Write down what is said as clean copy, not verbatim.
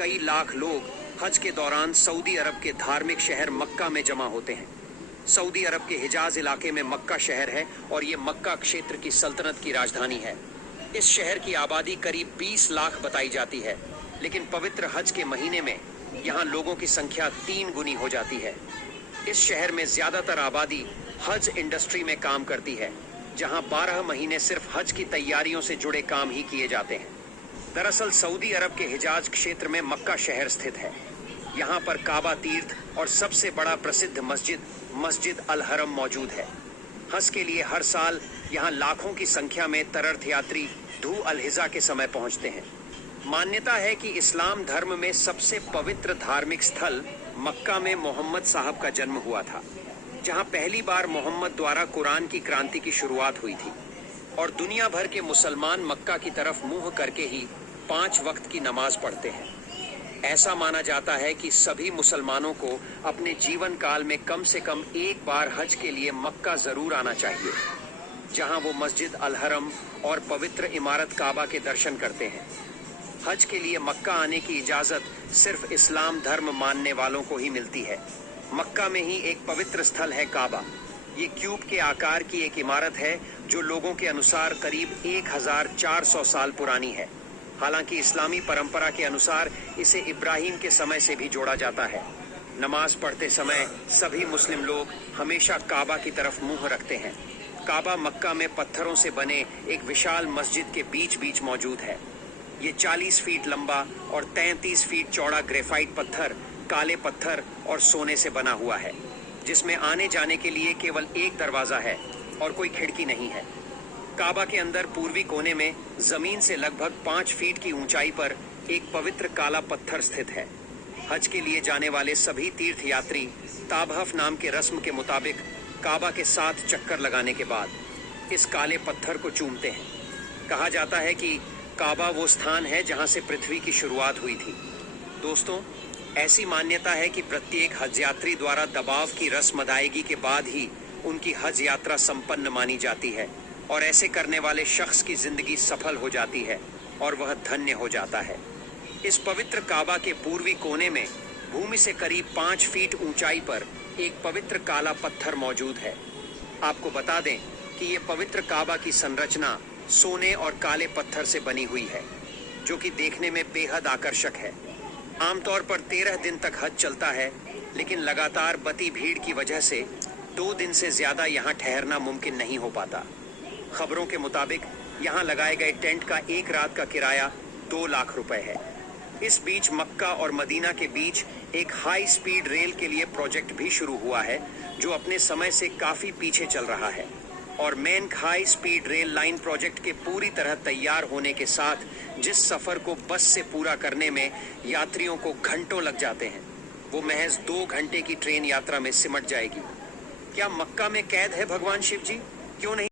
कई लाख लोग हज के दौरान सऊदी अरब के धार्मिक शहर मक्का में जमा होते हैं। सऊदी अरब के हिजाज इलाके में मक्का शहर है और ये मक्का क्षेत्र की सल्तनत की राजधानी है। इस शहर की आबादी करीब 20 लाख बताई जाती है, लेकिन पवित्र हज के महीने में यहाँ लोगों की संख्या 3 गुनी हो जाती है। इस शहर में ज्यादातर आबादी हज इंडस्ट्री में काम करती है, जहाँ 12 महीने सिर्फ हज की तैयारियों से जुड़े काम ही किए जाते हैं। दरअसल सऊदी अरब के हिजाज क्षेत्र में मक्का शहर स्थित है। यहाँ पर काबा तीर्थ और सबसे बड़ा प्रसिद्ध मस्जिद अल हरम मौजूद है। हज के लिए हर साल यहाँ लाखों की संख्या में तीर्थयात्री धू अल हिजा के समय पहुँचते हैं। मान्यता है कि इस्लाम धर्म में सबसे पवित्र धार्मिक स्थल मक्का में मोहम्मद साहब का जन्म हुआ था, जहाँ पहली बार मोहम्मद द्वारा कुरान की क्रांति की शुरुआत हुई थी और दुनिया भर के मुसलमान मक्का की तरफ मुंह करके ही 5 वक्त की नमाज पढ़ते हैं। ऐसा माना जाता है कि सभी मुसलमानों को अपने जीवन काल में कम से कम एक बार हज के लिए मक्का जरूर आना चाहिए, जहां वो मस्जिद अल हरम और पवित्र इमारत काबा के दर्शन करते हैं। हज के लिए मक्का आने की इजाजत सिर्फ इस्लाम धर्म मानने वालों को ही मिलती है। मक्का में ही एक पवित्र स्थल है काबा। ये क्यूब के आकार की एक इमारत है जो लोगों के अनुसार करीब 1400 साल पुरानी है। हालांकि इस्लामी परंपरा के अनुसार इसे इब्राहिम के समय से भी जोड़ा जाता है। नमाज पढ़ते समय सभी मुस्लिम लोग हमेशा काबा की तरफ मुंह रखते हैं। काबा मक्का में पत्थरों से बने एक विशाल मस्जिद के बीच बीच मौजूद है। ये 40 फीट लंबा और 33 फीट चौड़ा ग्रेफाइट पत्थर, काले पत्थर और सोने से बना हुआ है, जिसमें आने जाने के लिए केवल एक दरवाजा है और कोई खिड़की नहीं है। काबा के अंदर पूर्वी कोने में जमीन से लगभग 5 फीट की ऊंचाई पर एक पवित्र काला पत्थर स्थित है। हज के लिए जाने वाले सभी तीर्थयात्री ताबहफ नाम के रस्म के मुताबिक काबा के 7 चक्कर लगाने के बाद इस काले पत्थर को चूमते हैं। कहा जाता है कि काबा वो स्थान है जहां से पृथ्वी की शुरुआत हुई थी। दोस्तों, ऐसी मान्यता है कि प्रत्येक हज यात्री द्वारा दबाव की रस्म अदायगी के बाद ही उनकी हज यात्रा संपन्न मानी जाती है और ऐसे करने वाले शख्स की जिंदगी सफल हो जाती है और वह धन्य हो जाता है। इस पवित्र काबा के पूर्वी कोने में भूमि से करीब 5 फीट ऊंचाई पर एक पवित्र काला पत्थर मौजूद है। आपको बता दें कि ये पवित्र काबा की संरचना सोने और काले पत्थर से बनी हुई है, जो कि देखने में बेहद आकर्षक है। आमतौर पर 13 दिन तक हज चलता है, लेकिन लगातार बढ़ती भीड़ की वजह से 2 दिन से ज्यादा यहाँ ठहरना मुमकिन नहीं हो पाता। खबरों के मुताबिक यहाँ लगाए गए टेंट का एक रात का किराया 2 लाख रुपए है। इस बीच मक्का और मदीना के बीच एक हाई स्पीड रेल के लिए प्रोजेक्ट भी शुरू हुआ है, जो अपने समय से काफी पीछे चल रहा है। और main high speed rail line project के पूरी तरह तैयार होने के साथ जिस सफर को बस से पूरा करने में यात्रियों को घंटों लग जाते हैं, वो महज 2 घंटे की ट्रेन यात्रा में सिमट जाएगी। क्या मक्का में कैद है भगवान शिव जी? क्यों नहीं?